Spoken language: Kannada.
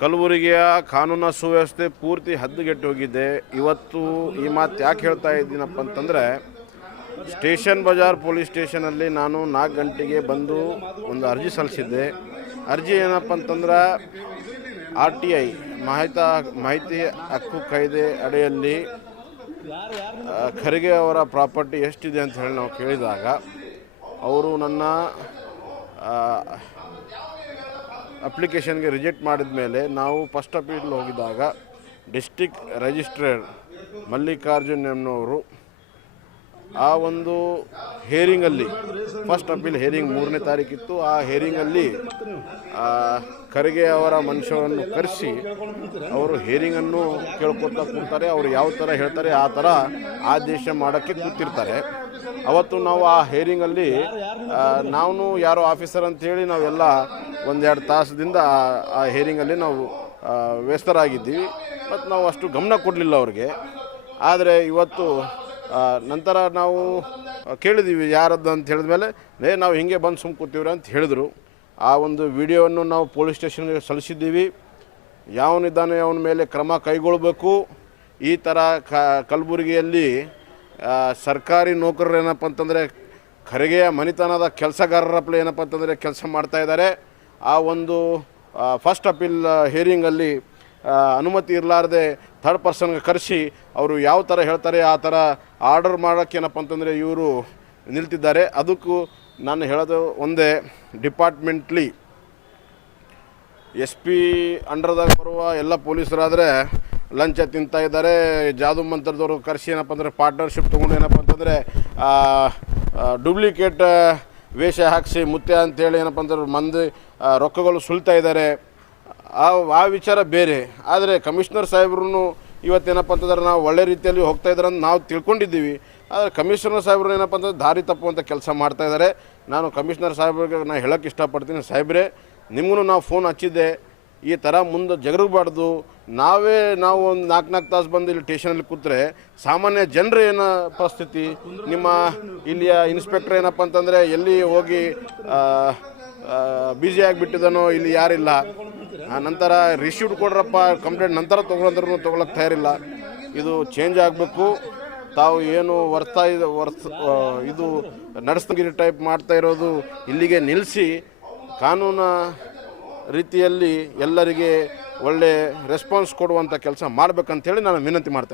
ಕಲಬುರಗಿಯ ಕಾನೂನು ಸುವ್ಯವಸ್ಥೆ ಪೂರ್ತಿ ಹದ್ದುಗೆಟ್ಟು ಹೋಗಿದೆ. ಇವತ್ತು ಈ ಮಾತು ಯಾಕೆ ಹೇಳ್ತಾ ಇದ್ದೀನಪ್ಪ ಅಂತಂದರೆ, ಸ್ಟೇಷನ್ ಬಜಾರ್ ಪೊಲೀಸ್ ಸ್ಟೇಷನಲ್ಲಿ ನಾನು ನಾಲ್ಕು ಗಂಟೆಗೆ ಬಂದು ಒಂದು ಅರ್ಜಿ ಸಲ್ಲಿಸಿದ್ದೆ. ಅರ್ಜಿ ಏನಪ್ಪ ಅಂತಂದ್ರೆ, ಆರ್ ಟಿ ಐ, ಮಾಹಿತಿ ಮಾಹಿತಿ ಹಕ್ಕು ಕಾಯ್ದೆ ಅಡಿಯಲ್ಲಿ ಖರ್ಗೆ ಅವರ ಪ್ರಾಪರ್ಟಿ ಎಷ್ಟಿದೆ ಅಂತ ಹೇಳಿ ನಾವು ಕೇಳಿದಾಗ, ಅವರು ನನ್ನ ಅಪ್ಲಿಕೇಶನ್ಗೆ ರಿಜೆಕ್ಟ್ ಮಾಡಿದ ಮೇಲೆ ನಾವು ಫಸ್ಟ್ ಅಪೀಲ್ ಹೋಗಿದಾಗ ಡಿಸ್ಟಿಕ್ ರಿಜಿಸ್ಟ್ರೇರ್ ಮಲ್ಲಿಕಾರ್ಜುನ್ ಎನ್ನುವರು ಆ ಒಂದು ಹೇರಿಂಗಲ್ಲಿ ಫಸ್ಟ್ ಅಪೀಲ್ ಹೇರಿಂಗ್ ಮೂರನೇ ತಾರೀಕಿತ್ತು, ಆ ಹೇರಿಂಗಲ್ಲಿ ಖರ್ಗೆ ಅವರ ಮನುಷ್ಯರನ್ನು ಕರೆಸಿ ಅವರು ಹೇರಿಂಗನ್ನು ಕೇಳ್ಕೊತಾ ಕೂರ್ತಾರೆ ಅವರು ಯಾವ ಥರ ಹೇಳ್ತಾರೆ, ಆ ಥರ ಆದೇಶ ಮಾಡೋಕ್ಕೆ ಕೂತಿರ್ತಾರೆ. ಅವತ್ತು ನಾವು ಆ ಹೇರಿಂಗಲ್ಲಿ ನಾವು ಯಾರೋ ಆಫೀಸರ್ ಅಂತೇಳಿ ನಾವೆಲ್ಲ ಒಂದೆರಡು ತಾಸದಿಂದ ಆ- ಹೇರಿಂಗಲ್ಲಿ ನಾವು ವ್ಯಸ್ತರಾಗಿದ್ದೀವಿ. ಮತ್ತು ನಾವು ಅಷ್ಟು ಗಮನ ಕೊಡಲಿಲ್ಲ ಅವ್ರಿಗೆ. ಆದರೆ ಇವತ್ತು ನಂತರ ನಾವು ಕೇಳಿದ್ದೀವಿ ಯಾರದ್ದು ಅಂತ ಹೇಳಿದ್ಮೇಲೆ ಏ ನಾವು ಹಿಂಗೆ ಬಂದು ಸುಮ್ಮ ಕೂತೀವ್ರಿ ಅಂತ ಹೇಳಿದರು. ಆ ಒಂದು ವಿಡಿಯೋವನ್ನು ನಾವು ಪೊಲೀಸ್ ಸ್ಟೇಷನ್ಗೆ ಸಲ್ಲಿಸಿದ್ದೀವಿ. ಯಾವನಿದ್ದಾನೆ ಅವನ ಮೇಲೆ ಕ್ರಮ ಕೈಗೊಳ್ಳಬೇಕು. ಈ ಥರ ಕಲಬುರಗಿಯಲ್ಲಿ ಸರ್ಕಾರಿ ನೌಕರರು ಏನಪ್ಪ ಅಂತಂದರೆ, ಖರ್ಗೆಯ ಮನಿತನದ ಕೆಲಸಗಾರರಪ್ಲೆ ಏನಪ್ಪ ಅಂತಂದರೆ ಕೆಲಸ ಮಾಡ್ತಾ ಇದ್ದಾರೆ. ಆ ಒಂದು ಫಸ್ಟ್ ಅಪೀಲ್ ಹಿಯರಿಂಗಲ್ಲಿ ಅನುಮತಿ ಇರಲಾರ್ದೆ ಥರ್ಡ್ ಪರ್ಸನ್ಗೆ ಕರೆಸಿ ಅವರು ಯಾವ ಥರ ಹೇಳ್ತಾರೆ, ಆ ಥರ ಆರ್ಡರ್ ಮಾಡೋಕ್ಕೇನಪ್ಪ ಅಂತಂದರೆ ಇವರು ನಿಲ್ತಿದ್ದಾರೆ. ಅದಕ್ಕೂ ನಾನು ಹೇಳೋದು ಒಂದೇ ಡಿಪಾರ್ಟ್ಮೆಂಟ್ಲಿ ಎಸ್ ಪಿ ಅಂಡರ್ದಾಗ ಬರುವ ಎಲ್ಲ ಪೊಲೀಸರಾದರೆ ಲಂಚ ತಿಂತಾ ಇದ್ದಾರೆ. ಜಾದು ಮಂತ್ರದವರು ಕರೆಸಿ ಏನಪ್ಪ ಅಂದರೆ ಪಾರ್ಟ್ನರ್ಶಿಪ್ ತೊಗೊಂಡು ಏನಪ್ಪ ಅಂತಂದರೆ ಡೂಪ್ಲಿಕೇಟ್ ವೇಷ ಹಾಕಿಸಿ ಮುತ್ತೆ ಅಂತೇಳಿ ಏನಪ್ಪ ಅಂದ್ರೆ ಮಂದಿ ರೊಕ್ಕಗಳು ಸುಲ್ತಾ ಇದ್ದಾರೆ. ಆ ಆ ವಿಚಾರ ಬೇರೆ. ಆದರೆ ಕಮಿಷನರ್ ಸಾಹೇಬ್ರು ಇವತ್ತೇನಪ್ಪ ಅಂತಂದ್ರೆ ನಾವು ಒಳ್ಳೆ ರೀತಿಯಲ್ಲಿ ಹೋಗ್ತಾ ಇದ್ದಾರೆ ಅಂತ ನಾವು ತಿಳ್ಕೊಂಡಿದ್ದೀವಿ. ಆದರೆ ಕಮಿಷನರ್ ಸಾಹೇಬ್ರು ಏನಪ್ಪ ಅಂತಂದ್ರೆ ದಾರಿ ತಪ್ಪುವಂಥ ಕೆಲಸ ಮಾಡ್ತಾ ಇದ್ದಾರೆ. ನಾನು ಕಮಿಷನರ್ ಸಾಹೇಬ್ರಿಗೆ ನಾನು ಹೇಳೋಕ್ಕೆ ಇಷ್ಟಪಡ್ತೀನಿ. ಸಾಹೇಬ್ರೆ, ನಿಮಗೂ ನಾವು ಫೋನ್ ಹಚ್ಚಿದ್ದೆ. ಈ ಥರ ಮುಂದೆ ಜಗರಬಾರ್ದು ನಾವೇ ನಾವು ಒಂದು ನಾಲ್ಕು ನಾಲ್ಕು ತಾಸು ಬಂದು ಇಲ್ಲಿ ಸ್ಟೇಷನಲ್ಲಿ ಕೂತ್ರೆ ಸಾಮಾನ್ಯ ಜನರು ಏನ ಪರಿಸ್ಥಿತಿ? ನಿಮ್ಮ ಇಲ್ಲಿಯ ಇನ್ಸ್ಪೆಕ್ಟರ್ ಏನಪ್ಪ ಅಂತಂದರೆ ಎಲ್ಲಿ ಹೋಗಿ ಬ್ಯುಸಿ ಆಗಿಬಿಟ್ಟಿದ್ದಾನೋ ಇಲ್ಲಿ ಯಾರಿಲ್ಲ. ನಂತರ ರಿಸೀವ್ಡ್ ಕೊಡ್ರಪ್ಪ ಕಂಪ್ಲೇಂಟ್ ನಂತರ ತೊಗೊಂಡ್ರೂ ತೊಗೊಳಕ್ಕೆ ತಯಾರಿಲ್ಲ. ಇದು ಚೇಂಜ್ ಆಗಬೇಕು. ತಾವು ಏನು ವರ್ತಾ ಇದು, ವರ್ತ ಇದು ನಡೆಸ್ತಗಿರಿ ಟೈಪ್ ಮಾಡ್ತಾ ಇರೋದು ಇಲ್ಲಿಗೆ ನಿಲ್ಲಿಸಿ ಕಾನೂನು ರೀತಿಯಲ್ಲಿ ಎಲ್ಲರಿಗೆ ಒಳ್ಳೆ ರೆಸ್ಪಾನ್ಸ್ ಕೊಡುವಂಥ ಕೆಲಸ ಮಾಡಬೇಕಂತೇಳಿ ನಾನು ವಿನಂತಿ ಮಾಡ್ತೇನೆ.